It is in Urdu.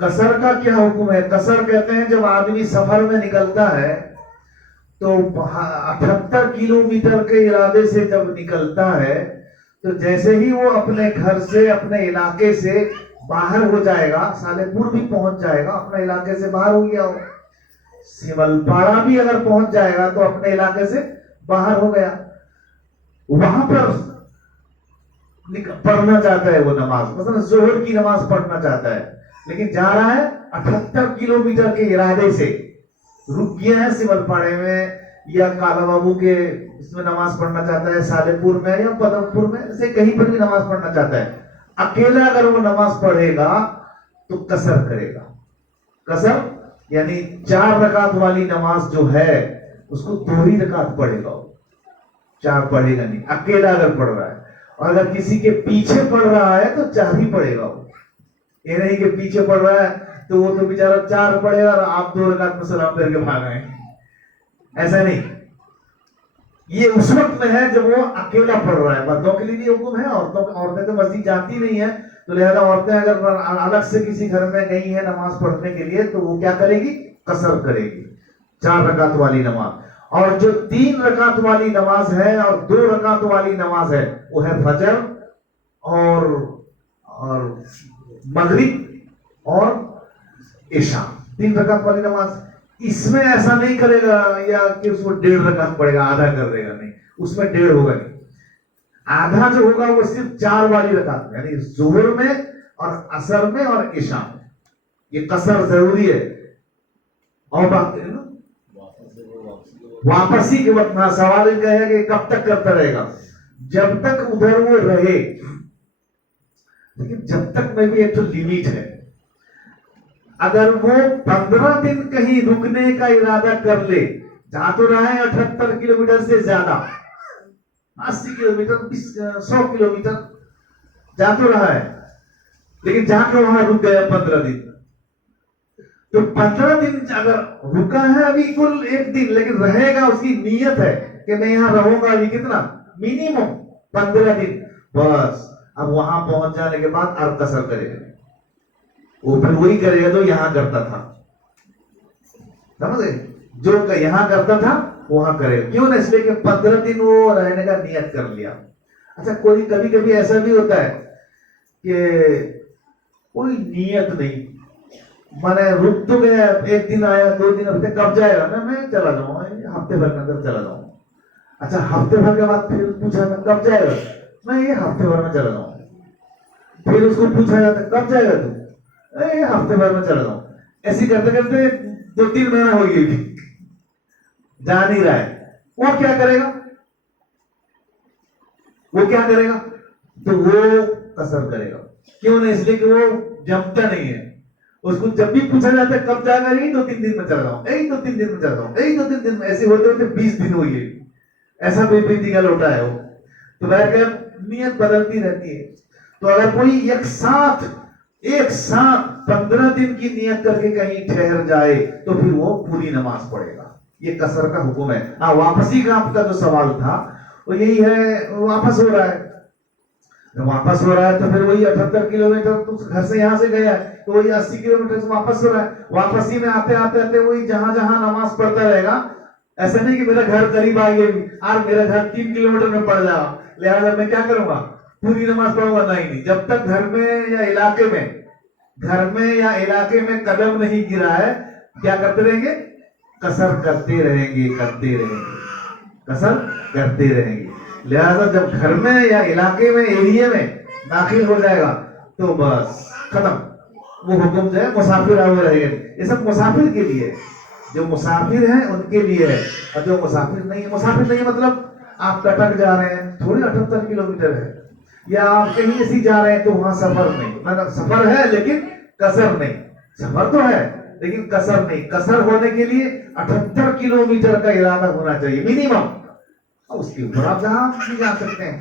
قصر کا کیا حکم ہے؟ قصر کہتے ہیں جب آدمی سفر میں نکلتا ہے تو 78 کلومیٹر کے ارادے سے جب نکلتا ہے تو جیسے ہی وہ اپنے گھر سے اپنے علاقے سے باہر ہو جائے گا، سالے پور بھی پہنچ جائے گا، اپنے علاقے سے باہر ہو گیا ہو، سیول پاڑا بھی اگر پہنچ جائے گا تو اپنے علاقے سے باہر ہو گیا، وہاں پر پڑھنا چاہتا ہے وہ نماز، مثلا ظہر کی نماز پڑھنا چاہتا ہے، لیکن جا رہا ہے 78 کلومیٹر کے ارادے سے، رک گیا ہے سیول پاڑے میں یا کالا بابو کے اس میں نماز پڑھنا چاہتا ہے، سالے پور میں یا پدم پور میں سے کہیں پر بھی نماز پڑھنا چاہتا ہے، اکیلا اگر وہ نماز پڑھے گا تو قصر کرے گا۔ قصر یعنی 4 رکعت والی نماز جو ہے اس کو 2 ہی رکعت پڑھے گا، 4 پڑھے گا نہیں، اکیلا اگر پڑھ رہا ہے، اور اگر کسی کے پیچھے پڑھ رہا ہے تو 4 ہی پڑھے گا۔ وہ یہ نہیں کہ پیچھے پڑھ رہا ہے تو وہ تو بیچارہ 4 پڑھے گا اور آپ 2 رکعت میں سلام پھیر کے بھاگ آئے، ایسا نہیں۔ یہ اس وقت میں ہے جب وہ اکیلا پڑھ رہا ہے۔ مردوں کے لیے بھی حکم ہے، عورتیں تو مسجد جاتی نہیں ہیں، تو لہذا عورتیں اگر الگ سے کسی گھر میں گئی ہیں نماز پڑھنے کے لیے تو وہ کیا کرے گی؟ قصر کرے گی، 4 رکعت والی نماز۔ اور جو 3 رکعت والی نماز ہے اور 2 رکعت والی نماز ہے وہ ہے فجر اور مغرب اور عشاء، 3 رکعت والی نماز۔ اس میں ایسا نہیں کرے گا یا کہ اس کو 1.5 رکعت پڑے گا، آدھا کر دے گا، نہیں، اس میں 1.5 ہوگا نہیں، آدھا جو ہوگا وہ صرف 4 والی رکعت میں، یعنی ظہر میں اور عصر میں اور عشاء میں، یہ قصر ضروری ہے۔ اور بات واپسی کے وقت میں سوال یہ ہے کہ کب تک کرتا رہے گا؟ جب تک ادھر وہ رہے، لیکن جب تک میں بھی ایک تو لیمٹ ہے، اگر وہ 15 دن کہیں رکنے کا ارادہ کر لے، جہاں تو رہا ہے 78 کلومیٹر سے زیادہ، 80 کلومیٹر 100 کلومیٹر جا تو رہا ہے، لیکن جا کے وہاں رک گیا 15 دن، تو 15 دن اگر رکا ہے ابھی کل 1 دن، لیکن رہے گا، اس کی نیت ہے کہ میں یہاں رہوں گا ابھی کتنا، منیمم 15 دن، بس اب وہاں پہنچ جانے کے بعد اب قصر کرے گا، وہ پھر وہی کرے گا جو یہاں کرتا تھا، سمجھے؟ جو یہاں کرتا تھا وہاں کرے گا، کیوں نہ؟ اس لیے کہ 15 دن وہ رہنے کا نیت کر لیا۔ اچھا کوئی کبھی کبھی ایسا بھی ہوتا ہے کہ کوئی نیت نہیں، میں نے رک تو گیا، 1 دن آیا 2 دن، اب کب جائے گا؟ میں چلا جاؤں گا، ہفتے بھر کے اندر چلا جاؤں گا۔ اچھا ہفتے بھر کے بعد پھر پوچھا میں کب جائے گا؟ میں یہ ہفتے بھر میں چلا جاؤں گا۔ پھر اس کو پوچھا جاتا کب جائے گا تو؟ یہ ہفتے بھر میں چلا جاؤں۔ ایسی کرتے کرتے 2-3 مہینہ ہو گئی، جا نہیں رہا ہے، وہ کیا کرے گا؟ وہ کیا کرے گا؟ تو وہ قصر کرے گا، کیوں نہیں؟ اس لیے کہ وہ جمتا نہیں ہے، اس کو جب بھی پوچھا جاتا ہے کب جائے گا، یہی 2-3 دن میں چلا جاؤں، یہی 2-3 دن میں چلا جاؤں، یہی 2-3 دن میں، ایسے ہوتے ہوتے 20 دن ہوئی ہے، ایسا بے پیتی کا لوٹا ہے وہ۔ تو بہرکیف نیت بدلتی رہتی ہے، تو اگر کوئی ایک ساتھ 15 دن کی نیت کر کے کہیں ٹھہر جائے تو پھر وہ پوری نماز پڑھے گا، یہ قصر کا حکم ہے۔ واپسی کا آپ کا جو سوال تھا وہ یہی ہے، واپس ہو رہا ہے، جب واپس ہو رہا ہے تو پھر وہی 78 کلومیٹر تو گھر سے یہاں سے گیا ہے تو وہی 80 کلومیٹر سے واپس ہو رہا ہے، واپسی میں آتے آتے وہی جہاں جہاں نماز پڑھتا رہے گا۔ ایسا نہیں کہ میرا گھر قریب آ گیا اور میرا گھر 3 کلومیٹر میں پڑ جائے گا، لہٰذا میں کیا کروں گا؟ پوری نماز پڑھوں گا؟ نہیں، جب تک گھر میں یا علاقے میں قدم نہیں گرا ہے، کیا کرتے رہیں گے؟ قصر کرتے رہیں گے، قصر کرتے رہیں گے۔ لہذا جب گھر میں یا علاقے میں ایریے میں داخل ہو جائے گا تو بس ختم، وہ حکم جو ہے مسافر ہوئے رہے گا۔ یہ سب مسافر کے لیے، جو مسافر ہیں ان کے لیے ہے، اور جو مسافر نہیں مطلب آپ کٹک جا رہے ہیں، تھوڑی 78 کلومیٹر ہے، یا آپ کہیں ایسی جا رہے ہیں تو وہاں سفر نہیں، مطلب سفر ہے لیکن قصر نہیں، سفر تو ہے لیکن قصر نہیں۔ قصر ہونے کے لیے 78 کلومیٹر کا ارادہ ہونا چاہیے منیمم، اس کے اوپر آپ جہاں بھی جا سکتے ہیں۔